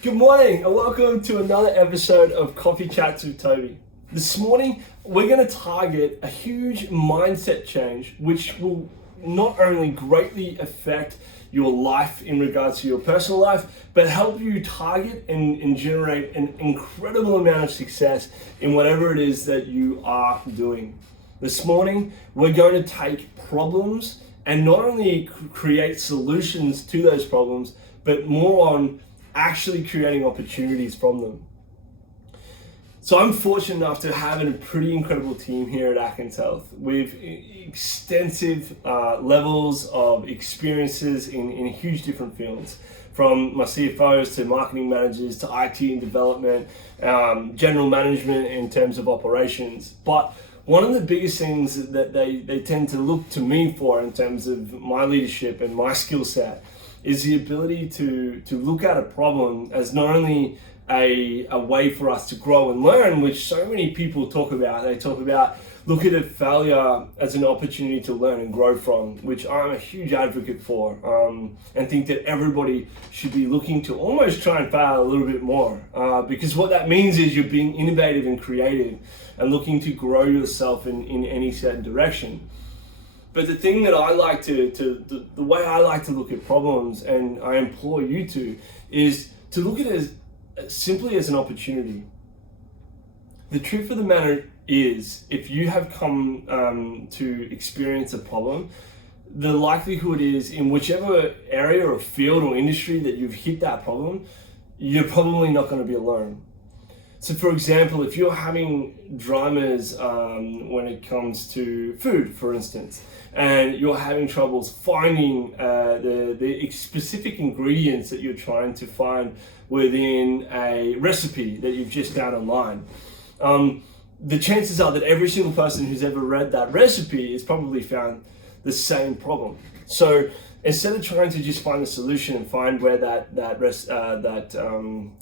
Good morning and welcome to another episode of Coffee Chats with Toby. This morning we're going to target a huge mindset change which will not only greatly affect your life in regards to your personal life, but help you target and generate an incredible amount of success in whatever it is that you are doing. This morning we're going to take problems and not only create solutions to those problems, but more on actually creating opportunities from them. So I'm fortunate enough to have a pretty incredible team here at Atkins Health with extensive levels of experiences in huge different fields, from my CFOs to marketing managers to IT and development, general management in terms of operations. But one of the biggest things that they tend to look to me for in terms of my leadership and my skill set is the ability to look at a problem as not only a way for us to grow and learn, which so many people talk about. They talk about look at a failure as an opportunity to learn and grow from, which I'm a huge advocate for, and think that everybody should be looking to almost try and fail a little bit more, because what that means is you're being innovative and creative and looking to grow yourself in any certain direction. But the thing that I like the way I like to look at problems, and I implore you to, is to look at it as simply as an opportunity. The truth of the matter is, if you have come to experience a problem, the likelihood is in whichever area or field or industry that you've hit that problem, you're probably not going to be alone. So for example, if you're having dramas when it comes to food, for instance, and you're having troubles finding the specific ingredients that you're trying to find within a recipe that you've just found online, the chances are that every single person who's ever read that recipe has probably found the same problem. So instead of trying to just find a solution and find where that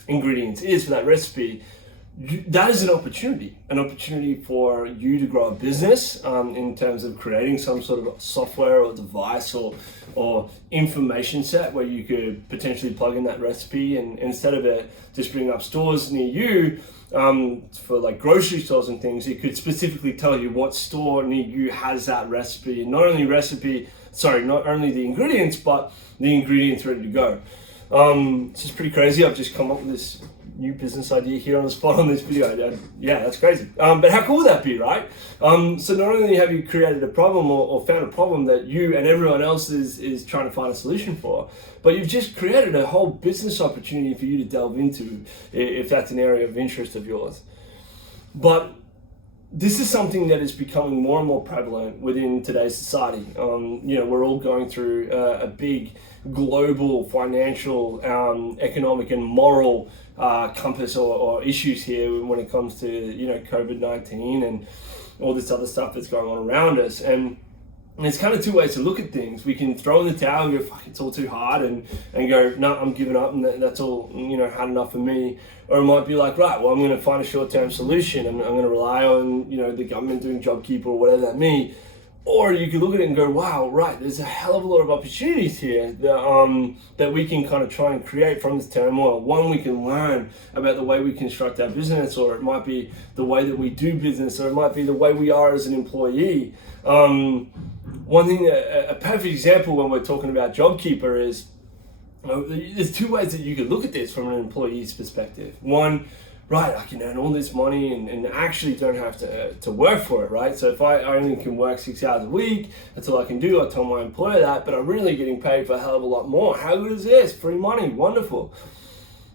ingredient is for that recipe, that is an opportunity for you to grow a business in terms of creating some sort of software or device or information set where you could potentially plug in that recipe, and instead of it just bringing up stores near you for like grocery stores and things, it could specifically tell you what store near you has that recipe, and not only the ingredients, but the ingredients ready to go. This is pretty crazy. I've just come up with this new business idea here on the spot on this video. Yeah, that's crazy. But how cool would that be, right? So not only have you created a problem or found a problem that you and everyone else is trying to find a solution for, but you've just created a whole business opportunity for you to delve into if that's an area of interest of yours. But this is something that is becoming more and more prevalent within today's society. We're all going through a big global financial, economic and moral compass or issues here when it comes to COVID-19 and all this other stuff that's going on around us. And there's kind of two ways to look at things. We can throw in the towel and go, fuck, it's all too hard, and go, no, I'm giving up, and that's all, had enough for me. Or it might be like, right, well, I'm going to find a short-term solution, and I'm going to rely on, the government doing JobKeeper or whatever that means. Or you could look at it and go, wow, right, there's a hell of a lot of opportunities here that we can kind of try and create from this turmoil. One, we can learn about the way we construct our business, or it might be the way that we do business, or it might be the way we are as an employee. One thing, a perfect example when we're talking about JobKeeper is, there's two ways that you could look at this from an employee's perspective. One, right, I can earn all this money and actually don't have to work for it, right? So if I only can work 6 hours a week, that's all I can do. I tell my employer that, but I'm really getting paid for a hell of a lot more. How good is this? Free money, wonderful.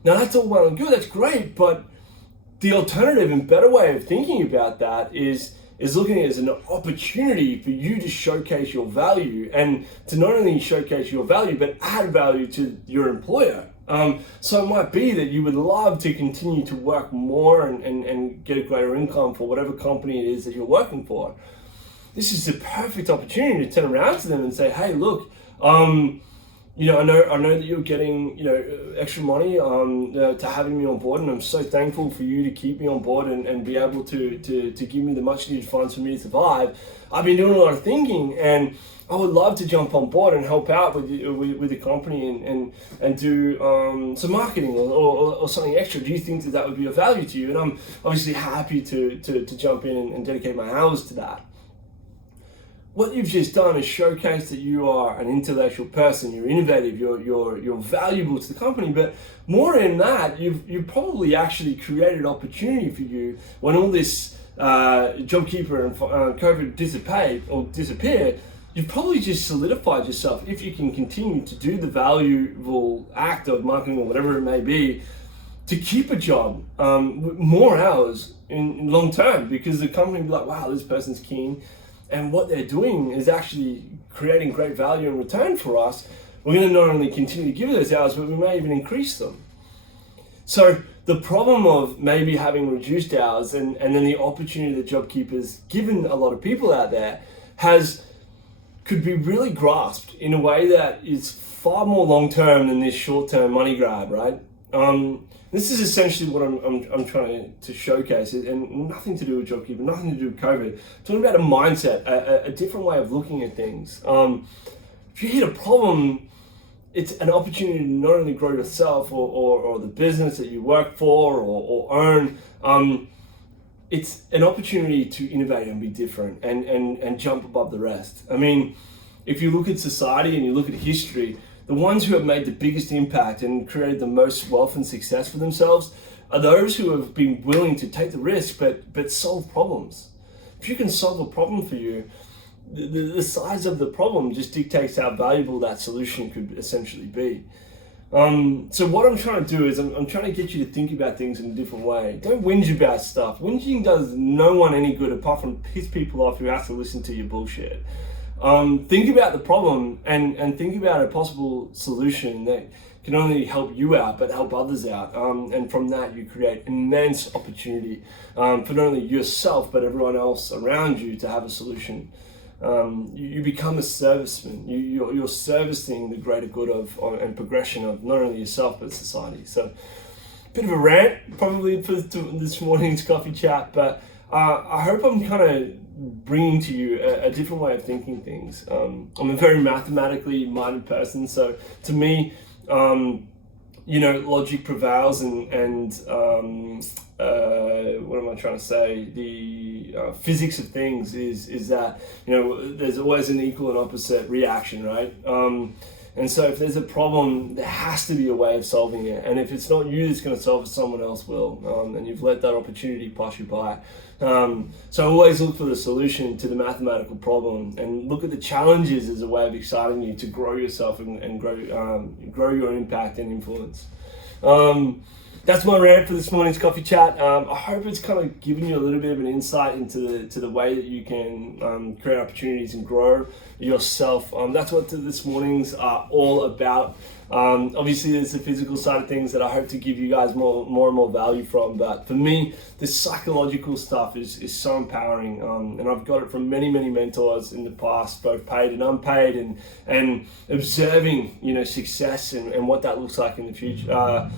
Now that's all well and good, that's great, but the alternative and better way of thinking about that is looking at it as an opportunity for you to showcase your value, and to not only showcase your value, but add value to your employer. So it might be that you would love to continue to work more and get a greater income for whatever company it is that you're working for. This is the perfect opportunity to turn around to them and say, hey, look, I know that you're getting, extra money to having me on board, and I'm so thankful for you to keep me on board and be able to give me the much needed funds for me to survive. I've been doing a lot of thinking, and I would love to jump on board and help out with the company and do some marketing or something extra. Do you think that would be of value to you? And I'm obviously happy to jump in and dedicate my hours to that. What you've just done is showcase that you are an intellectual person, you're innovative, you're valuable to the company, but more than that, you've probably actually created opportunity for you when all this JobKeeper and COVID disappear. You've probably just solidified yourself, if you can continue to do the valuable act of marketing or whatever it may be, to keep a job more hours in long term, because the company will be like, wow, this person's keen, and what they're doing is actually creating great value in return for us. We're going to not only continue to give those hours, but we may even increase them. So the problem of maybe having reduced hours and then the opportunity that JobKeeper's given a lot of people out there could be really grasped in a way that is far more long-term than this short-term money grab, right? This is essentially what I'm trying to showcase, and nothing to do with JobKeeper, nothing to do with COVID. Talking about a mindset, a different way of looking at things. If you hit a problem, it's an opportunity to not only grow yourself or the business that you work for or own. It's an opportunity to innovate and be different and jump above the rest. I mean, if you look at society and you look at history, the ones who have made the biggest impact and created the most wealth and success for themselves are those who have been willing to take the risk but solve problems. If you can solve a problem for you, the size of the problem just dictates how valuable that solution could essentially be. So what I'm trying to do is I'm trying to get you to think about things in a different way. Don't whinge about stuff. Whinging does no one any good apart from piss people off who have to listen to your bullshit. Think about the problem and think about a possible solution that can only help you out but help others out. And from that you create immense opportunity for not only yourself but everyone else around you to have a solution. You become a serviceman. You're servicing the greater good of and progression of not only yourself but society. So, bit of a rant probably for this morning's coffee chat, but I hope I'm kind of bringing to you a different way of thinking things. I'm a very mathematically minded person, so to me, logic prevails, and what am I trying to say? The physics of things is that there's always an equal and opposite reaction, right? And so if there's a problem, there has to be a way of solving it. And if it's not you that's going to solve it, someone else will. And you've let that opportunity pass you by. So always look for the solution to the mathematical problem, and look at the challenges as a way of exciting you to grow yourself and grow your impact and influence. That's my rant for this morning's coffee chat. I hope it's kind of given you a little bit of an insight into the way that you can create opportunities and grow yourself. That's what this morning's are all about. Obviously, there's the physical side of things that I hope to give you guys more and more value from. But for me, the psychological stuff is so empowering, and I've got it from many mentors in the past, both paid and unpaid, and observing success and what that looks like in the future.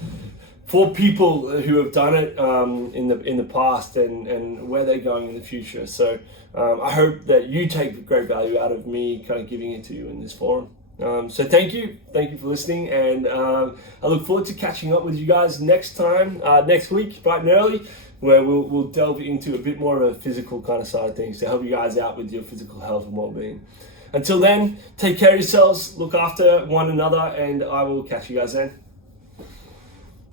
For people who have done it in the past and where they're going in the future. So I hope that you take great value out of me kind of giving it to you in this forum. So thank you for listening, and I look forward to catching up with you guys next week, bright and early, where we'll delve into a bit more of a physical kind of side of things to help you guys out with your physical health and well-being. Until then, take care of yourselves, look after one another, and I will catch you guys then.